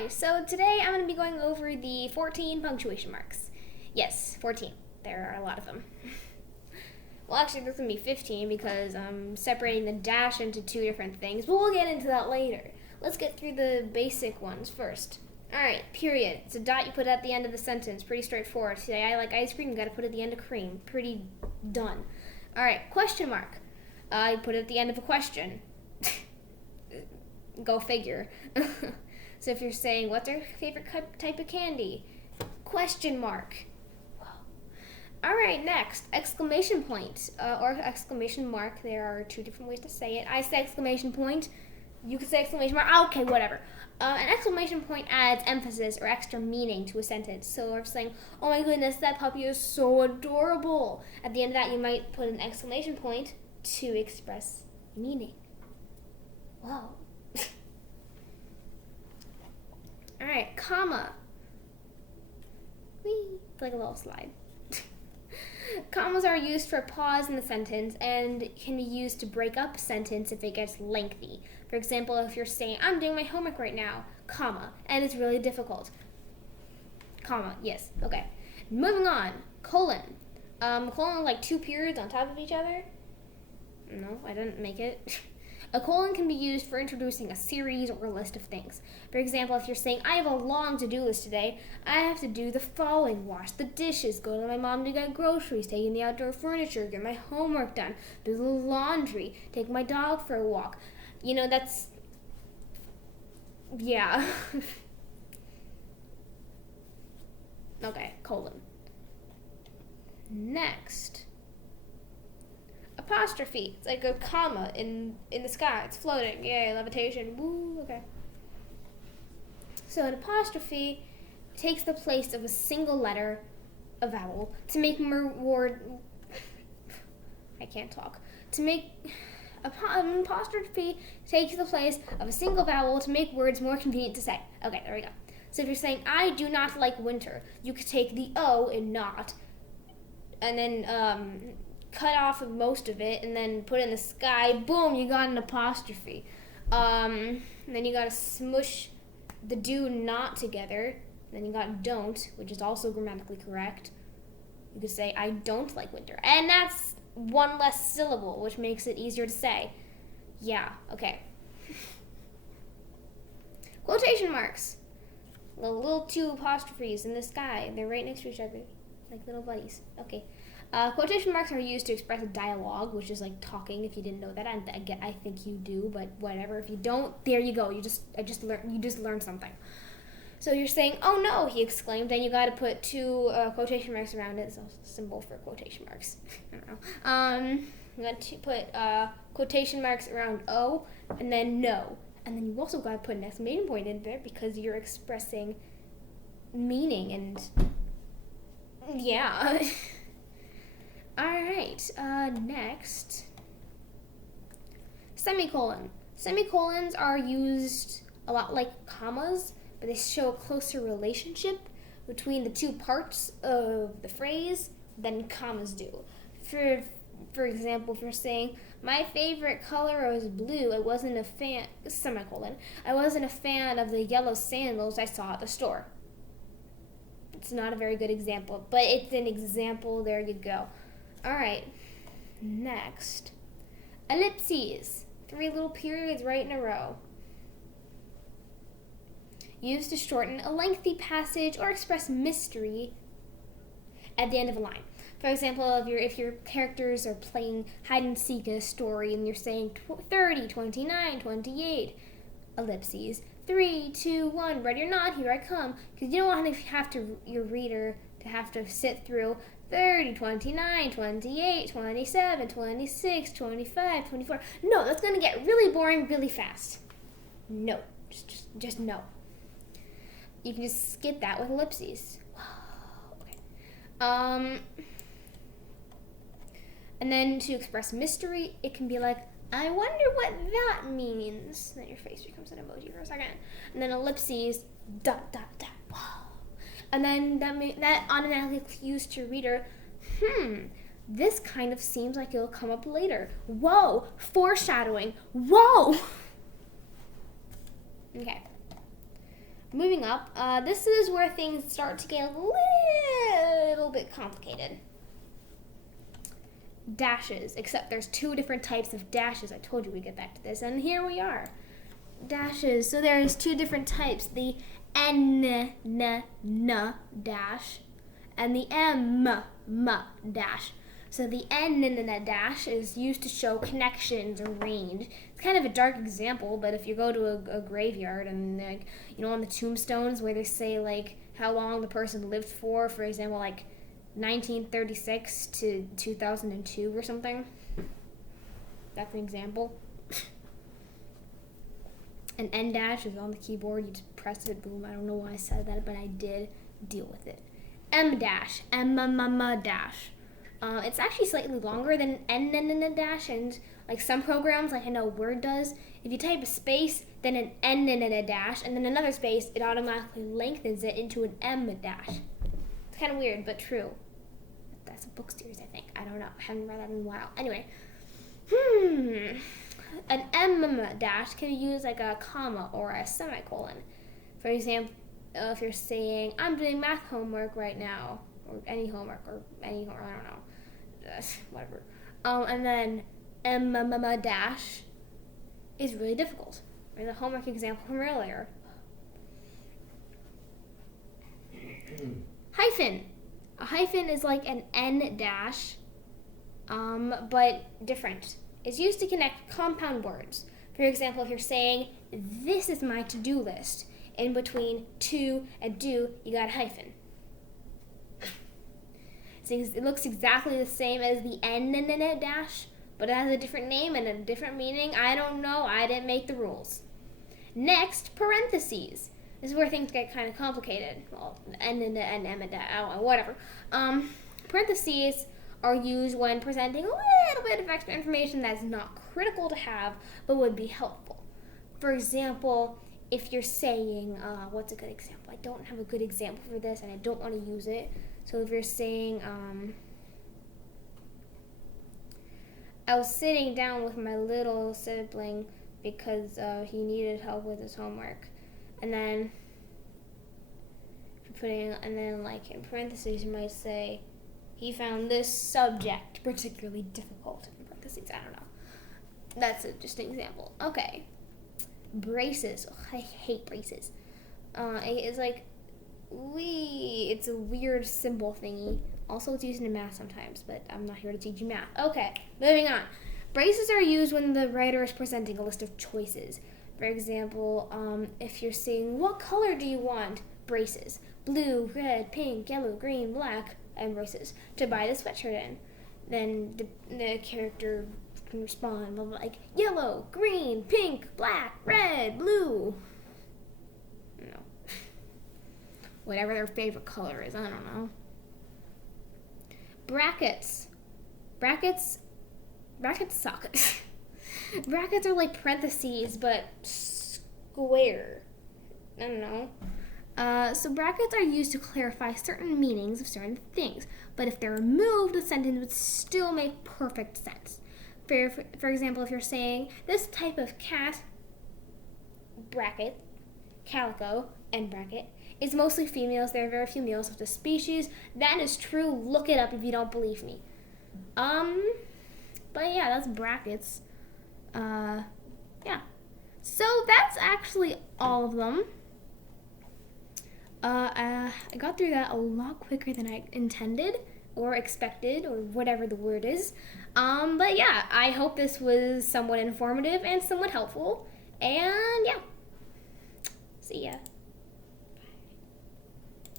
Hi, so today I'm going to be going over the 14 punctuation marks. Yes, 14. There are a lot of them. Well, actually, there's going to be 15 because I'm separating the dash into two different things, but we'll get into that later. Let's get through the basic ones first. Alright, period. It's a dot you put at the end of the sentence. Pretty straightforward. Say, I like ice cream, you gotta put it at the end of cream. Pretty done. Alright, question mark. You put it at the end of a question. Go figure. So if you're saying, what's your favorite type of candy? Question mark. Alright, next, exclamation point or exclamation mark. There are two different ways to say it. I say exclamation point. You could say exclamation mark. Okay, whatever. An exclamation point adds emphasis or extra meaning to a sentence. So if saying, oh my goodness, that puppy is so adorable. At the end of that, you might put an exclamation point to express meaning. Whoa. Alright, comma. Whee! It's like a little slide. Commas are used for pause in the sentence and can be used to break up a sentence if it gets lengthy. For example, if you're saying, I'm doing my homework right now, comma, and it's really difficult. Comma, yes, okay. Moving on, colon. Colon like two periods on top of each other? No, I didn't make it. A colon can be used for introducing a series or a list of things. For example, if you're saying, I have a long to-do list today, I have to do the following: wash the dishes, go to my mom to get groceries, take in the outdoor furniture, get my homework done, do the laundry, take my dog for a walk. You know, that's... yeah. Okay, colon. Next. Apostrophe. It's like a comma in the sky. It's floating. Yay, levitation. Woo, okay. So an apostrophe takes the place of a single letter, a vowel, to make more word... I can't talk. To make... An apostrophe takes the place of a single vowel to make words more convenient to say. Okay, there we go. So if you're saying, I do not like winter, you could take the O in not, and then, cut off of most of it and then put it in the sky. Boom, you got an apostrophe. And then you gotta smush the do not together. Then you got don't, which is also grammatically correct. You could say, I don't like winter. And that's one less syllable, which makes it easier to say. Yeah, okay. Quotation marks. Little two apostrophes in the sky. They're right next to each other, like little buddies. Okay. Quotation marks are used to express a dialogue, which is like talking. If you didn't know that, I think you do, but whatever. If you don't, there you go. You just learned something. So you're saying, "Oh no!" he exclaimed, and you got to put two quotation marks around it. It's a symbol for quotation marks. I don't know. You got to put quotation marks around O, and then no, and then you also got to put an exclamation point in there because you're expressing meaning and yeah. Alright, next. Semicolon. Semicolons are used a lot like commas, but they show a closer relationship between the two parts of the phrase than commas do. For example, if you're saying, my favorite color is blue, semicolon, I wasn't a fan of the yellow sandals I saw at the store. It's not a very good example, but it's an example. There you go. Alright, next. Ellipses. 3 little periods right in a row. Used to shorten a lengthy passage or express mystery at the end of a line. For example, if your characters are playing hide and seek in a story and you're saying 30, 29, 28, ellipses. 3, 2, 1, ready or not, here I come. Because you don't want your reader to have to sit through 30, 29, 28, 27, 26, 25, 24. No, that's going to get really boring really fast. No. Just no. You can just skip that with ellipses. Okay. And then to express mystery, it can be like, I wonder what that means. Then your face becomes an emoji for a second. And then ellipses, dot, dot, dot. And then that automatically cues to your reader, this kind of seems like it'll come up later. Whoa, foreshadowing. Whoa. Okay. Moving up, this is where things start to get a little bit complicated. Dashes, except there's two different types of dashes. I told you we'd get back to this, and here we are. Dashes, so there's two different types, the N dash and the M dash. So the N dash is used to show connections or range. It's kind of a dark example, but if you go to a graveyard and, like, you know, on the tombstones where they say, like, how long the person lived for example, like 1936 to 2002 or something. That's an example. An N dash is on the keyboard. You just press it, boom. I don't know why I said that, but I did deal with it. M dash, M dash. It's actually slightly longer than N dash, and like some programs, like I know Word does, if you type a space, then an N dash, and then another space, it automatically lengthens it into an M dash. It's kind of weird, but true. That's a book series, I think. I don't know. I haven't read that in a while. Anyway. An M dash can be used like a comma or a semicolon. For example, if you're saying, I'm doing math homework right now, or any homework, I don't know. Whatever. And then M dash is really difficult. There's a homework example from earlier. Hyphen. A hyphen is like an N dash, but different. It's used to connect compound words. For example, if you're saying, this is my to-do list, in between to and do, you got a hyphen. So it looks exactly the same as the N dash, but it has a different name and a different meaning. I don't know. I didn't make the rules. Next, parentheses. This is where things get kind of complicated. Well, N and M and whatever. Parentheses are used when presenting a little bit of extra information that's not critical to have, but would be helpful. For example, if you're saying, what's a good example? I don't have a good example for this, and I don't want to use it. So if you're saying, I was sitting down with my little sibling because he needed help with his homework. And then, like in parentheses, you might say, he found this subject particularly difficult. In parentheses, I don't know. That's just an example. Okay. Braces. Ugh, I hate braces. It's like, it's a weird symbol thingy. Also, it's used in math sometimes, but I'm not here to teach you math. Okay, moving on. Braces are used when the writer is presenting a list of choices. For example, if you're saying, what color do you want? Braces. Blue, red, pink, yellow, green, black, and braces to buy the sweatshirt in. Then the character can respond like yellow, green, pink, black, red, blue. I don't know. Whatever their favorite color is, I don't know. Brackets. Brackets suck. Brackets are like parentheses, but square. I don't know. So brackets are used to clarify certain meanings of certain things, but if they're removed, the sentence would still make perfect sense. For example, if you're saying, this type of cat, bracket, calico, end bracket, is mostly females. There are very few males of the species. That is true. Look it up if you don't believe me. But yeah, that's brackets. Yeah. So that's actually all of them. I got through that a lot quicker than I intended or expected or whatever the word is. But yeah, I hope this was somewhat informative and somewhat helpful. And yeah, see ya.